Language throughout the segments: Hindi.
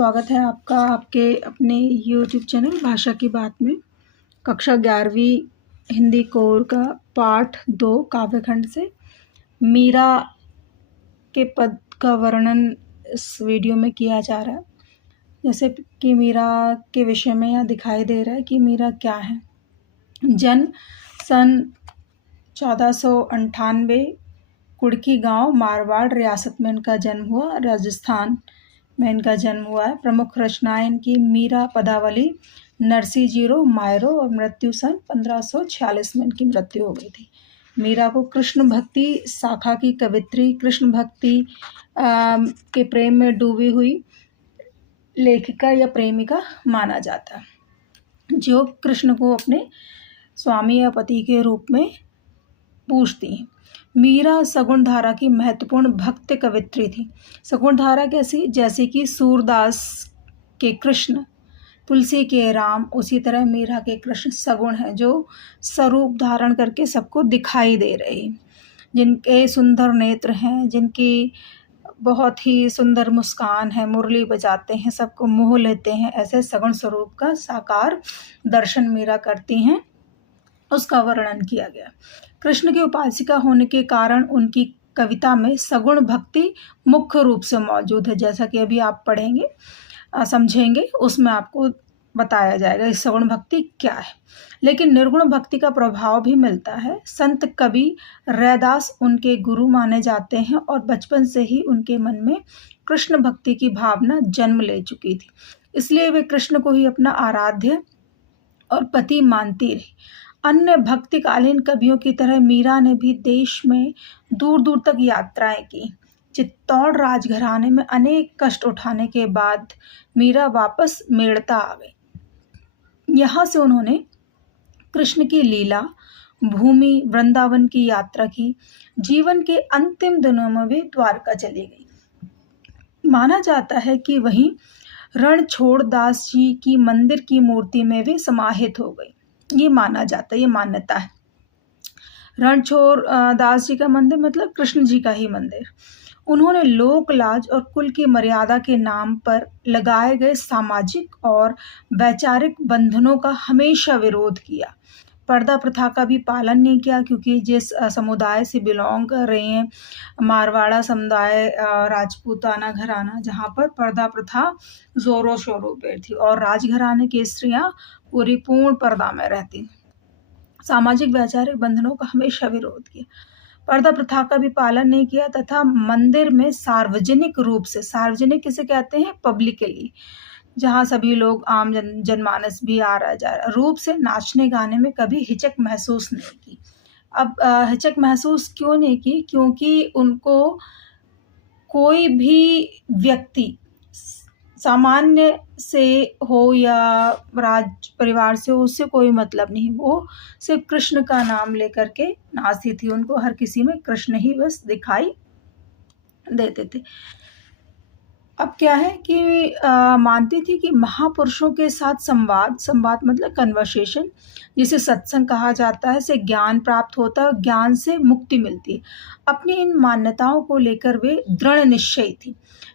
स्वागत है आपका आपके अपने YouTube चैनल भाषा की बात में। कक्षा 11वीं हिंदी कोर का पाठ 2 काव्यखंड से मीरा के पद का वर्णन इस वीडियो में किया जा रहा है। जैसे कि मीरा के विषय में यहाँ दिखाई दे रहा है कि मीरा क्या है। जन्म सन 1498 कुड़की गांव मारवाड़ रियासत में इनका जन्म हुआ। राजस्थान में इनका जन्म हुआ है। प्रमुख रचनाएं इनकी मीरा पदावली, नरसी जीरो, मायरो और मृत्यु सन 1546 में इनकी मृत्यु हो गई थी। मीरा को कृष्ण भक्ति शाखा की कवित्री, कृष्ण भक्ति के प्रेम में डूबी हुई लेखिका या प्रेमिका माना जाता है, जो कृष्ण को अपने स्वामी या पति के रूप में पूजती हैं। मीरा सगुण धारा की महत्वपूर्ण भक्त कवित्री थी। सगुण धारा कैसी? जैसे कि सूरदास के कृष्ण, तुलसी के राम, उसी तरह मीरा के कृष्ण सगुण हैं, जो स्वरूप धारण करके सबको दिखाई दे रहे हैं, जिनके सुंदर नेत्र हैं, जिनकी बहुत ही सुंदर मुस्कान है, मुरली बजाते हैं, सबको मोह लेते हैं। ऐसे सगुण स्वरूप का साकार दर्शन मीरा करती हैं, उसका वर्णन किया गया। कृष्ण की उपासिका होने के कारण उनकी कविता में सगुण भक्ति मुख्य रूप से मौजूद है। जैसा कि अभी आप पढ़ेंगे समझेंगे, उसमें आपको बताया जाएगा इस सगुण भक्ति क्या है। लेकिन निर्गुण भक्ति का प्रभाव भी मिलता है। संत कवि रैदास उनके गुरु माने जाते हैं और बचपन से ही उनके मन में कृष्ण भक्ति की भावना जन्म ले चुकी थी, इसलिए वे कृष्ण को ही अपना आराध्य और पति मानती रही। अन्य भक्तिकालीन कवियों की तरह मीरा ने भी देश में दूर दूर तक यात्राएं की। चित्तौड़ राजघराने में अनेक कष्ट उठाने के बाद मीरा वापस मेड़ता आ गई। यहाँ से उन्होंने कृष्ण की लीला भूमि वृंदावन की यात्रा की। जीवन के अंतिम दिनों में वे द्वारका चली गई। माना जाता है कि वहीं रणछोड़ दास जी की मंदिर की मूर्ति में वे समाहित हो गई। ये माना जाता है, ये मान्यता है। रणछोड़ दास जी का मंदिर मतलब कृष्ण जी का ही मंदिर। उन्होंने लोक लाज और कुल की मर्यादा के नाम पर लगाए गए सामाजिक और वैचारिक बंधनों का हमेशा विरोध किया। पर्दा प्रथा का भी पालन नहीं किया, क्योंकि जिस समुदाय से बिलोंग कर रहे हैं, मारवाड़ा समुदाय, राजपूताना घराना, जहाँ पर पर्दा प्रथा जोरों शोरों पर थी और राजघराने की स्त्रियां पूरी पूर्ण पर्दा में रहती। सामाजिक वैचारिक बंधनों का हमेशा विरोध किया, पर्दा प्रथा का भी पालन नहीं किया तथा मंदिर में सार्वजनिक रूप से, सार्वजनिक किसे कहते हैं? पब्लिकली, जहाँ सभी लोग आम जनमानस भी आ रहा जा रहा रूप से नाचने गाने में कभी हिचक महसूस नहीं की। अब हिचक महसूस क्यों नहीं की? क्योंकि उनको कोई भी व्यक्ति सामान्य से हो या राज परिवार से हो, उससे कोई मतलब नहीं। वो सिर्फ कृष्ण का नाम लेकर के नाचती थी। उनको हर किसी में कृष्ण ही बस दिखाई देते थे। अब क्या है कि मानती थी कि महापुरुषों के साथ संवाद मतलब कन्वर्सेशन, जिसे सत्संग कहा जाता है, से ज्ञान प्राप्त होता है, ज्ञान से मुक्ति मिलती है। अपनी इन मान्यताओं को लेकर वे दृढ़ निश्चयी थी।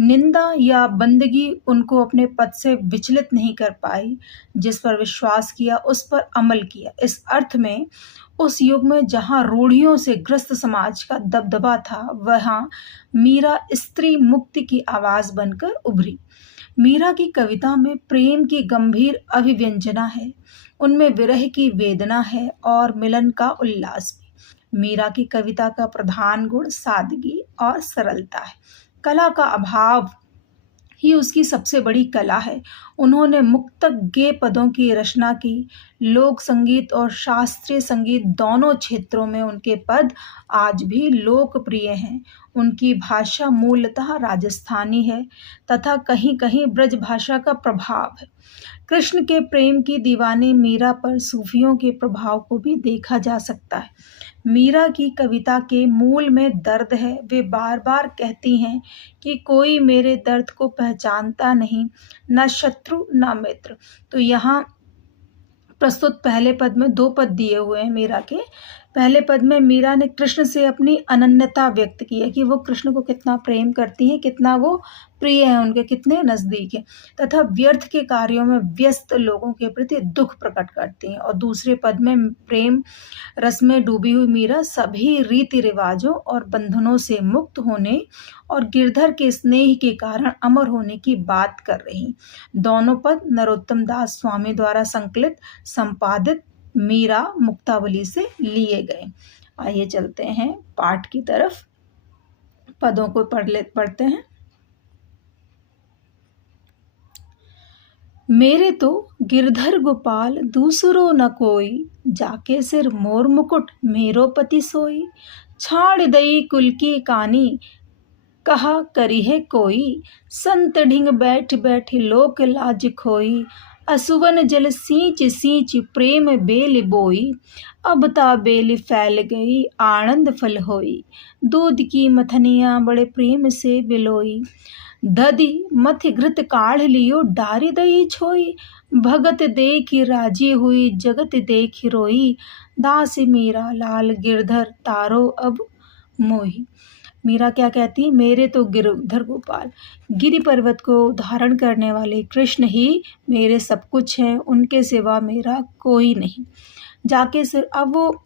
निंदा या बंदगी उनको अपने पद से विचलित नहीं कर पाई। जिस पर विश्वास किया उस पर अमल किया। इस अर्थ में उस युग में जहाँ रूढ़ियों से ग्रस्त समाज का दबदबा था, वहाँ मीरा स्त्री मुक्ति की आवाज बनकर उभरी। मीरा की कविता में प्रेम की गंभीर अभिव्यंजना है, उनमें विरह की वेदना है और मिलन का उल्लास भी। मीरा की कविता का प्रधान गुण सादगी और सरलता है। कला का अभाव ही उसकी सबसे बड़ी कला है। उन्होंने मुक्तक गेय पदों की रचना की। लोक संगीत और शास्त्रीय संगीत दोनों क्षेत्रों में उनके पद आज भी लोकप्रिय हैं। उनकी भाषा मूलतः राजस्थानी है तथा कहीं कहीं ब्रज भाषा का प्रभाव है। कृष्ण के प्रेम की दीवानी मीरा पर सूफियों के प्रभाव को भी देखा जा सकता है। मीरा की कविता के मूल में दर्द है। वे बार बार कहती हैं कि कोई मेरे दर्द को पहचानता नहीं, न शत्रु न मित्र। तो यहाँ प्रस्तुत पहले पद में 2 पद दिए हुए हैं मीरा के। पहले पद में मीरा ने कृष्ण से अपनी अनन्यता व्यक्त की है कि वो कृष्ण को कितना प्रेम करती हैं, कितना वो प्रिय है, उनके कितने नज़दीक है, तथा व्यर्थ के कार्यों में व्यस्त लोगों के प्रति दुख प्रकट करती हैं। और दूसरे पद में प्रेम रस में डूबी हुई मीरा सभी रीति रिवाजों और बंधनों से मुक्त होने और गिरधर के स्नेह के कारण अमर होने की बात कर रही। दोनों पद नरोत्तम दास स्वामी द्वारा संकलित संपादित मीरा मुक्तावली से लिए गए। आइए चलते हैं पाठ की तरफ, पदों को पढ़ते हैं। मेरे तो गिरधर गोपाल दूसरो न कोई, जाके सिर मोर मुकुट मेरो पति सोई। छाड़ दई कुल की कानी, कहा करी है कोई, संत ढिंग बैठ बैठ लोक लाज खोई। असुवन जल सींच सींच प्रेम बेल बोई, अब ता बेल फैल गई आनंद फल होई। दूध की मथनियाँ बड़े प्रेम से बिलोई, दधी मथ घृत काढ़ लियो डारी दई छोई। भगत देख राजी हुई जगत देख रोई, दास मीरा लाल गिरधर तारो अब मोही। मीरा क्या कहती है, मेरे तो गिरधर गोपाल, गिरि पर्वत को धारण करने वाले कृष्ण ही मेरे सब कुछ हैं, उनके सिवा मेरा कोई नहीं। जाके सिर, अब वो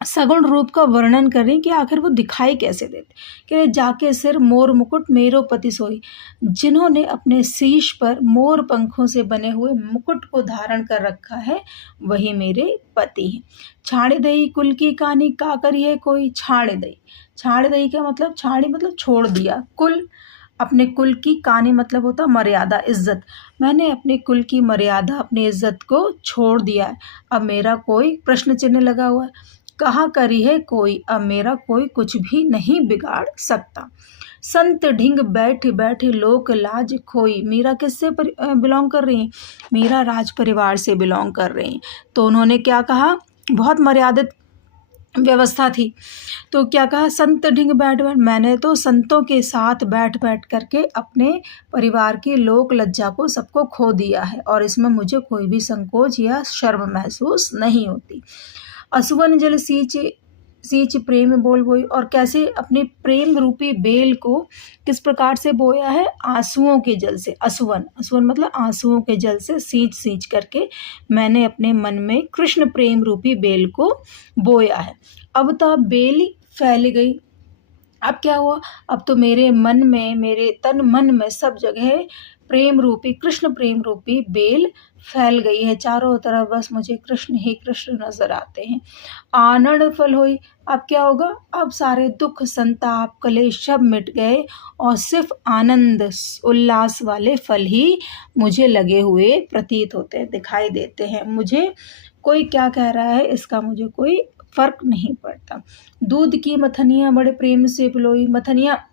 सगुण रूप का वर्णन करें कि आखिर वो दिखाई कैसे देते। कि जाके सिर मोर मुकुट मेरो पति सोई, जिन्होंने अपने शीश पर मोर पंखों से बने हुए मुकुट को धारण कर रखा है वही मेरे पति हैं। छाड़े दई कुल की कहानी का करी है कोई। छाड़े दई, छाड़े दई का मतलब, छाड़ी मतलब छोड़ दिया, कुल अपने कुल की, कहानी मतलब होता मर्यादा, इज्जत। मैंने अपने कुल की मर्यादा, अपनी इज्जत को छोड़ दिया है, अब मेरा कोई, प्रश्न चिन्ह लगा हुआ है, कहा करी है कोई, अब मेरा कोई कुछ भी नहीं बिगाड़ सकता। संत ढिंग बैठ बैठ लोक लाज खोई, मीरा किससे बिलोंग कर रही हैं, मीरा राज परिवार से बिलोंग कर रही हैं। तो उन्होंने क्या कहा, बहुत मर्यादित व्यवस्था थी, तो क्या कहा, संत ढिंग बैठ बैठ, मैंने तो संतों के साथ बैठ बैठ करके अपने परिवार की लोक लज्जा को सबको खो दिया है, और इसमें मुझे कोई भी संकोच या शर्म महसूस नहीं होती। असुवन जल सींच सींच प्रेम बोल बोई, और कैसे अपने प्रेम रूपी बेल को किस प्रकार से बोया है, आंसुओं के जल से। असुवन, असुवन मतलब आंसुओं के जल से सींच सींच करके मैंने अपने मन में कृष्ण प्रेम रूपी बेल को बोया है। अब तो बेल फैल गई, अब क्या हुआ, अब तो मेरे मन में, मेरे तन मन में सब जगह प्रेम रूपी, कृष्ण प्रेम रूपी बेल फैल गई है, चारों तरफ बस मुझे कृष्ण ही कृष्ण नजर आते हैं। आनंद फल हुई, अब क्या होगा, अब सारे दुख संताप कलेश सब मिट गए और सिर्फ आनंद उल्लास वाले फल ही मुझे लगे हुए प्रतीत होते, दिखाई देते हैं। मुझे कोई क्या कह रहा है इसका मुझे कोई फर्क नहीं पड़ता। दूध की मथनियाँ बड़े प्रेम से पिलोई, मथनियाँ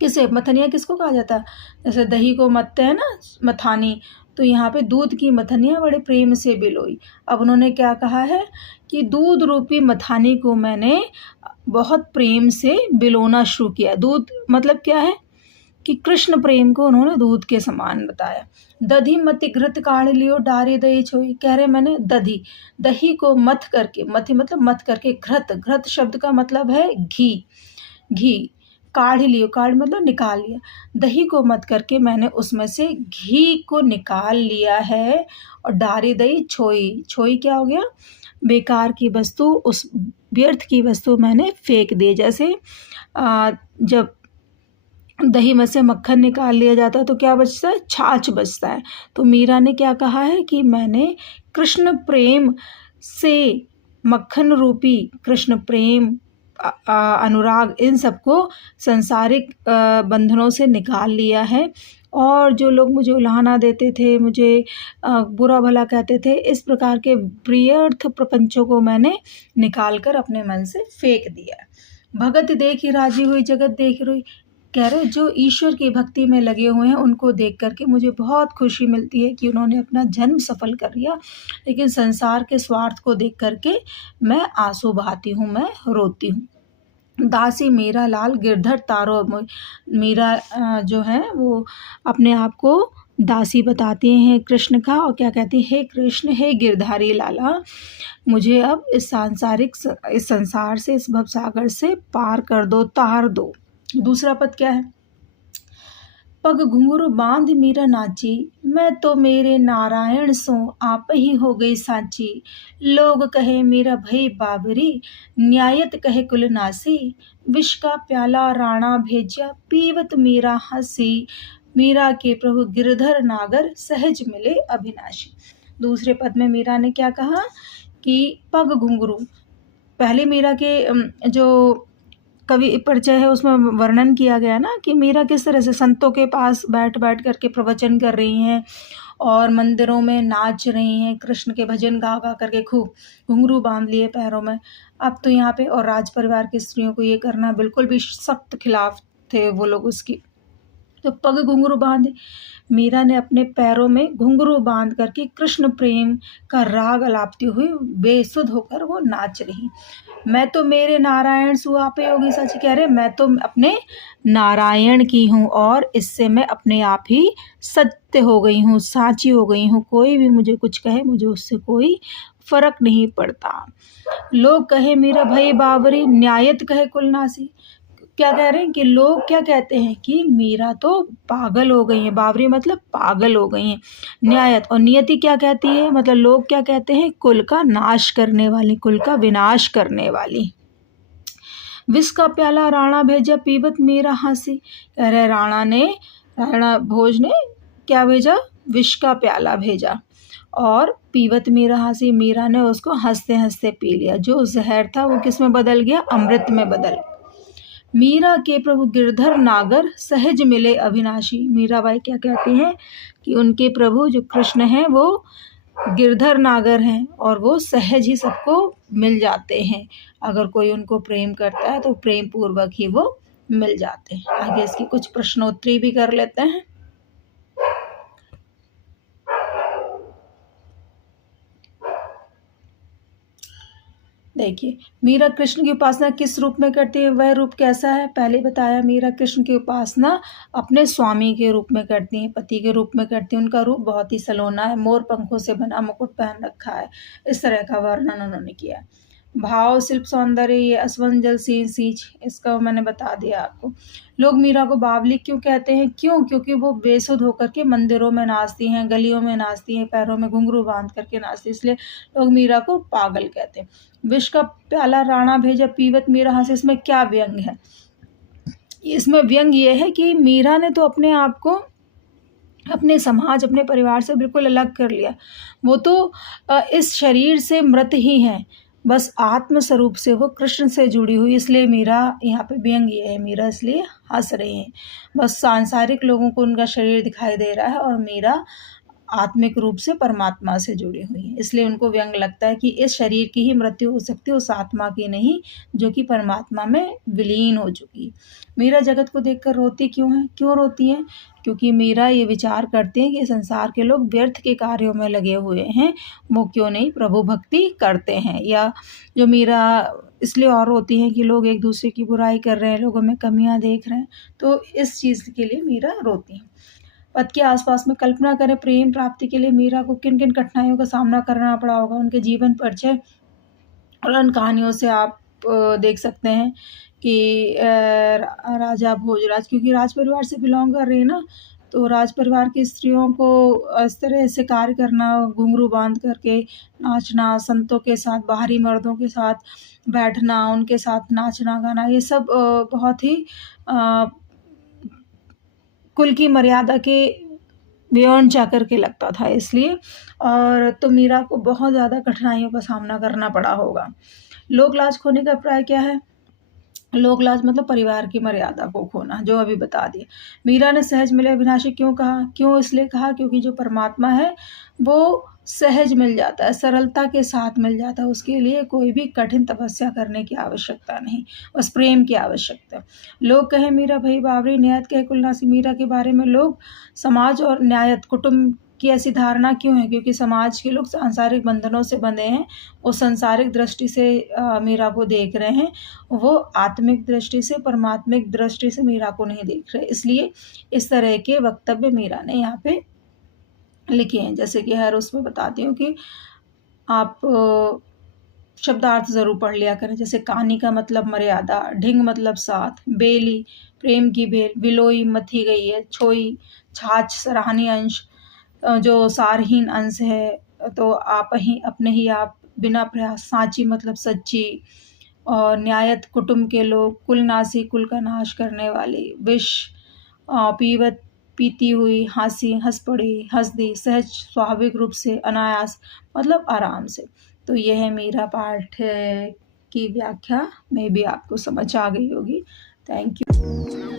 किसे, मथनियाँ किसको कहा जाता है, जैसे दही को मथते हैं ना मथानी, तो यहाँ पे दूध की मथनियाँ बड़े प्रेम से बिलोई। अब उन्होंने क्या कहा है कि दूध रूपी मथानी को मैंने बहुत प्रेम से बिलोना शुरू किया। दूध मतलब क्या है कि कृष्ण प्रेम को उन्होंने दूध के समान बताया। दधी मति घृत काढ़ लियो डारी दही छोई, कह रहे मैंने दधी, दही को मथ करके, मथी मतलब मथ करके, घृत, घृत शब्द का मतलब है घी, घी, काढ़ लियो, काढ़ मतलब निकाल लिया, दही को मत करके मैंने उसमें से घी को निकाल लिया है। और डारी दही छोई, छोई क्या हो गया, बेकार की वस्तु, उस व्यर्थ की वस्तु मैंने फेंक दी। जैसे जब दही में से मक्खन निकाल लिया जाता है तो क्या बचता है, छाछ बचता है। तो मीरा ने क्या कहा है कि मैंने कृष्ण प्रेम से मक्खन रूपी कृष्ण प्रेम, अनुराग, इन सबको सांसारिक बंधनों से निकाल लिया है। और जो लोग मुझे उलाहना देते थे, मुझे बुरा भला कहते थे, इस प्रकार के व्यर्थ प्रपंचों को मैंने निकाल कर अपने मन से फेंक दिया है। भगत देखी राजी हुई जगत देख रोई, कह रहे जो ईश्वर की भक्ति में लगे हुए हैं उनको देख करके मुझे बहुत खुशी मिलती है कि उन्होंने अपना जन्म सफल कर लिया, लेकिन संसार के स्वार्थ को देख करके मैं आंसू बहाती हूँ, मैं रोती हूँ। दासी मीरा लाल गिरधर तारो, मीरा जो है वो अपने आप को दासी बताती हैं कृष्ण का और क्या कहती है, हे कृष्ण, हे गिरधारी लाला, मुझे अब इस संसार से, इस भवसागर से पार कर दो, तार दो। दूसरा पद क्या है, पग घुंघरू बांध मीरा नाची, मैं तो मेरे नारायण सो आप ही हो गई साची। लोग कहे मेरा भई बाबरी, न्यायत कहे कुलनासी, विष का प्याला राणा भेजा, पीवत मीरा हंसी। मीरा के प्रभु गिरधर नागर, सहज मिले अविनाशी। दूसरे पद में मीरा ने क्या कहा कि पग घुंघरू, पहले मीरा के जो कवि परिचय है उसमें वर्णन किया गया ना कि मीरा किस तरह से संतों के पास बैठ बैठ करके प्रवचन कर रही हैं और मंदिरों में नाच रही हैं, कृष्ण के भजन गा गा करके खूब घुंघरू बांध लिए पैरों में। अब तो यहाँ पे और राज परिवार की स्त्रियों को ये करना बिल्कुल भी सख्त खिलाफ थे वो लोग उसकी। तो पग घुंघरू बांधे, मीरा ने अपने पैरों में घुंघरू बांध करके कृष्ण प्रेम का राग अलापती हुई बेसुध होकर वो नाच रही। मैं तो मेरे नारायण सु आपे योगी सच, कह रहे मैं तो अपने नारायण की हूँ और इससे मैं अपने आप ही सत्य हो गई हूँ, साची हो गई हूँ। कोई भी मुझे कुछ कहे, मुझे उससे कोई फर्क नहीं पड़ता। लोग कहे मेरा भई बाबरी, न्यायत कहे कुलनासी। क्या कह रहे हैं कि लोग क्या कहते हैं कि मीरा तो पागल हो गई है, बाबरी मतलब पागल हो गई हैं। न्यायत और नियति क्या कहती है, मतलब लोग क्या कहते हैं, कुल का नाश करने वाली, कुल का विनाश करने वाली। विष का प्याला राणा भेजा, पीबत मीरा हंसी। कह रहे राणा भोज ने क्या भेजा, विष का प्याला भेजा और पीवत मीरा हंसी, मीरा ने उसको हंसते हंसते पी लिया। जो जहर था वो किस में बदल गया, अमृत में बदल गया। मीरा के प्रभु गिरधर नागर, सहज मिले अविनाशी। मीराबाई क्या कहती हैं कि उनके प्रभु जो कृष्ण हैं वो गिरधर नागर हैं और वो सहज ही सबको मिल जाते हैं। अगर कोई उनको प्रेम करता है तो प्रेम पूर्वक ही वो मिल जाते हैं। आगे इसकी कुछ प्रश्नोत्तरी भी कर लेते हैं। देखिए, मीरा कृष्ण की उपासना किस रूप में करती है, वह रूप कैसा है, पहले बताया। मीरा कृष्ण की उपासना अपने स्वामी के रूप में करती हैं, पति के रूप में करती हैं। उनका रूप बहुत ही सलोना है, मोर पंखों से बना मुकुट पहन रखा है, इस तरह का वर्णन उन्होंने किया है। भाव, शिल्प, सौंदर्य, ये असवन जल सींच, इसका मैंने बता दिया आपको। लोग मीरा को बावली क्यों कहते हैं, क्योंकि वो बेसुध होकर के मंदिरों में नाचती हैं, गलियों में नाचती हैं, पैरों में घुंघरू बांध करके नाचती, इसलिए लोग मीरा को पागल कहते हैं। विष का प्याला राणा भेजा, पीवत मीरा हंसी, इसमें क्या व्यंग है, इसमें व्यंग ये है कि मीरा ने तो अपने आप को अपने समाज, अपने परिवार से बिल्कुल अलग कर लिया। वो तो इस शरीर से मृत ही हैं, बस आत्म स्वरूप से वो कृष्ण से जुड़ी हुई, इसलिए मीरा यहाँ पे व्यंग ये है, मीरा इसलिए हंस रही हैं। बस सांसारिक लोगों को उनका शरीर दिखाई दे रहा है और मीरा आत्मिक रूप से परमात्मा से जुड़ी हुई है, इसलिए उनको व्यंग लगता है कि इस शरीर की ही मृत्यु हो सकती है, उस आत्मा की नहीं जो कि परमात्मा में विलीन हो चुकी है। मीरा जगत को देखकर रोती क्यों रोती हैं, क्योंकि मीरा ये विचार करते हैं कि संसार के लोग व्यर्थ के कार्यों में लगे हुए हैं, वो क्यों नहीं प्रभु भक्ति करते हैं। या जो मीरा इसलिए और रोती हैं कि लोग एक दूसरे की बुराई कर रहे हैं, लोगों में कमियां देख रहे हैं, तो इस चीज़ के लिए मीरा रोती हैं। पद के आसपास में कल्पना करें, प्रेम प्राप्ति के लिए मीरा को किन किन कठिनाइयों का सामना करना पड़ा होगा। उनके जीवन परिचय और उन कहानियों से आप देख सकते हैं कि राजा भोजराज, क्योंकि राज परिवार से बिलोंग कर रही है ना, तो राज परिवार की स्त्रियों को इस तरह से कार्य करना, घुंघरू बांध करके नाचना, संतों के साथ, बाहरी मर्दों के साथ बैठना, उनके साथ नाचना गाना, ये सब बहुत ही कुल की मर्यादा के बियॉन्ड जाकर के लगता था, इसलिए। और तो मीरा को बहुत ज़्यादा कठिनाइयों का सामना करना पड़ा होगा। लोक लाज खोने का अभिप्राय क्या है, लोक लाज मतलब परिवार की मर्यादा को खोना, जो अभी बता दिया। मीरा ने सहज मिले अविनाशी क्यों कहा, क्यों इसलिए कहा क्योंकि जो परमात्मा है वो सहज मिल जाता है, सरलता के साथ मिल जाता है, उसके लिए कोई भी कठिन तपस्या करने की आवश्यकता नहीं, बस प्रेम की आवश्यकता। लोग कहे मीरा भई बावरी, न्यायत कहे कुलनासी। मीरा के बारे में लोग, समाज और न्यायत, कुटुंब की ऐसी धारणा क्यों है, क्योंकि समाज के लोग सांसारिक बंधनों से बंधे हैं, वो सांसारिक दृष्टि से मीरा को देख रहे हैं, वो आत्मिक दृष्टि से, परमात्मिक दृष्टि से मीरा को नहीं देख रहे, इसलिए इस तरह के वक्तव्य मीरा ने यहाँ पे लिखे हैं। जैसे कि हर उसमें बताती हूँ कि आप शब्दार्थ ज़रूर पढ़ लिया करें। जैसे कहानी का मतलब मर्यादा, ढिंग मतलब साथ, बेली प्रेम की बेल, विलोई मथी गई है, छोई छाछ सराहनीय अंश, जो सारहीन अंश है, तो आप ही अपने ही आप, बिना प्रयास, सांची मतलब सच्ची, और न्यायत कुटुंब के लोग, कुल नासी कुल का नाश करने वाली, विष पीवत पीती हुई, हंसी हंस पड़ी, हंस दी, सहज स्वाभाविक रूप से, अनायास मतलब आराम से। तो यह है मेरा पाठ की व्याख्या। में भी आपको समझ आ गई होगी। Thank you.